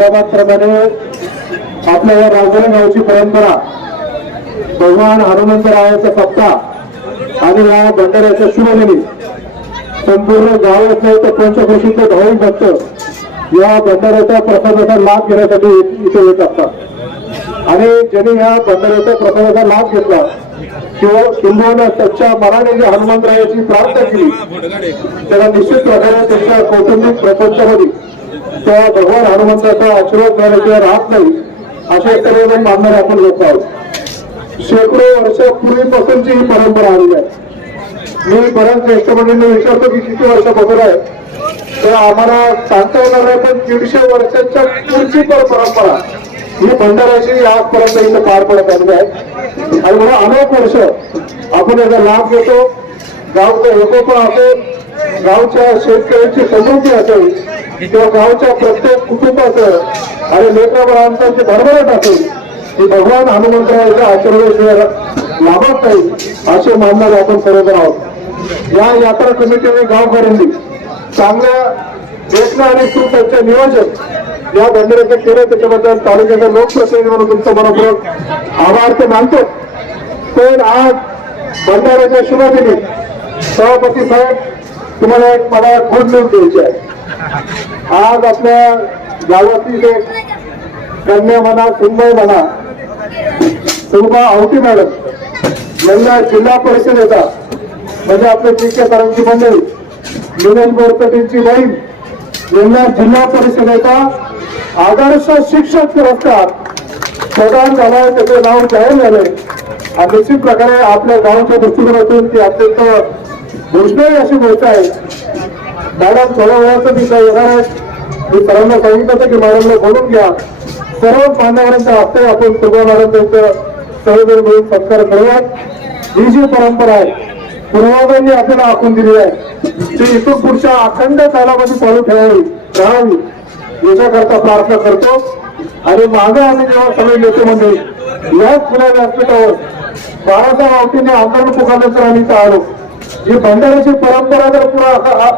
औरंगाबादप्रमाणे आपल्या या राजधानी गावची परंपरा. भगवान हनुमंतरायाचा सप्ताह आणि या भंडाऱ्याच्या शुभदिनी संपूर्ण गावात नाही तर पंचक्रोशीचे भाविक भक्त या भंडाऱ्याच्या प्रसादाचा लाभ घेण्यासाठी इथे येत असतात. आणि ज्यांनी या भंडाऱ्याच्या प्रसादाचा लाभ घेतला किंवा किंबहुना सच्च्या मनाने जे हनुमंतरायाची प्रार्थना केली त्याला निश्चित प्रकारे त्यांच्या कौटुंबिक प्रपंचामध्ये त्या भगवान हनुमंताचा आशीर्वाद मिळाल्याशिवाय राहत नाही असे सर्वजण मानणारे आपण लोक आहोत. शेकडो वर्षापूर्वीपासूनची ही परंपरा आली आहे. मी बऱ्याच ज्येष्ठ मंडळींना विचारतो की किती वर्षापासून आहे. तर आम्हाला सांगता येणार नाही पण दीडशे वर्षाच्या पुढची पर परंपरा ही भंडाऱ्याची आजपर्यंत इथं पार पडत आलेली आहे. आणि म्हणून अनेक वर्ष आपण याचा लाभ घेतो. गावचं एकोपा असेल गावच्या शेतकऱ्यांची समृद्धी असेल किंवा गावच्या प्रत्येक कुटुंबाचं आणि लेकराबाळांची भरभराट असेल ही भगवान हनुमंतरायाच्या आशीर्वादाशिवाय लाभत नाही असे मानणारे आपण सर्वजण आहोत. या यात्रा कमिटीने गावकऱ्यांनी चांगल्या योजना आणि सुसज्ज नियोजन या बंदराचं केलं त्याच्याबद्दल तालुक्याच्या लोकप्रतिनिधी म्हणून तुमचं मनपूर्वक आभार ते मानतो. पण आज भंडाऱ्याच्या शुभदिनी. सभापती साहेब तुम्हाला एक मला गुड न्यूज द्यायची आहे. आज आपल्या गावातील एक कन्या म्हणा सुनबाई म्हणा सुनबा आवटी मॅडम यांना जिल्हा परिषद येतात. म्हणजे आपले जी के सरांची मंडळी मिलन बोरकटींची बहीण यांना जिल्हा परिषदेचा आदर्श शिक्षक पुरस्कार प्रदान झाला त्याचे नाव जाहीर झाले. आणि निश्चित प्रकारे आपल्या गावाच्या दृष्टिकोनातून ती अत्यंत दुष्णय अशी गोष्ट आहे. मॅडम थोड्या वेळाचं मी काय येणार आहे. मी सरांना सांगितलं होतं की मॅडमला बोलून घ्या. सर्व मान्यवरांच्या हस्ते आपण सुभा मॅडम त्यांचं सर्वजण मिळून सत्कार करूयात ही जी परंपरा आहे पूर्वजांनी आपल्याला आखून दिली आहे ती इथून पुढच्या अखंड कालामध्ये चालू ठेवावी राहावी याच्याकरता प्रार्थना करतो. आणि मागे आम्ही जेव्हा सगळे नेते मंडळी याच खुल्या व्यासपीठावर बाळासाहेब आवटीने आंदोलन पुकारल्याचं आम्ही इथं आलो. ही भंडाऱ्याची परंपरा जर पुन्हा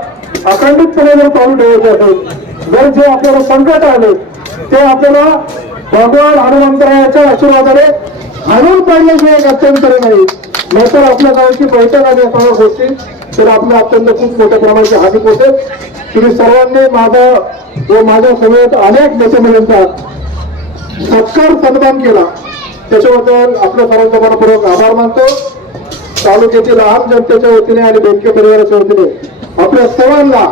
अखंडितपणे जर चालू ठेवायचे असेल जर जे आपल्याला संकट आले ते आपल्याला भगवान हनुमंतरायाच्या आशीर्वादाने आणून पाडल्याशिवाय अत्यंतर नाही. नंतर आपल्या गावाची बैठक आणि सर्व गोष्टी तर आपल्या अत्यंत खूप मोठ्या प्रमाणाची हानी होते. तुम्ही सर्वांनी माझा व माझ्या समेत अनेक नेतेमंडळींचा सत्कार सन्मान केला. त्याच्याबद्दल आपल्या सर्वांचा मनपूर्वक आभार मानतो. तालुक्यातील लहान जनतेच्या वतीने आणि बँके परिवाराच्या वतीने आपल्या सर्वांना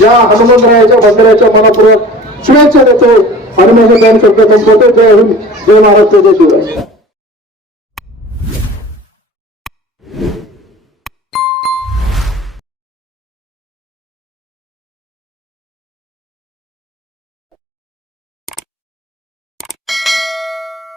या हनुमंतरायाच्या मंदिराच्या मनापूर्वक शुभेच्छा देतो. हनुमंत शब्द संपवतो जय हिंद जय महाराष्ट्र जय शिवराय.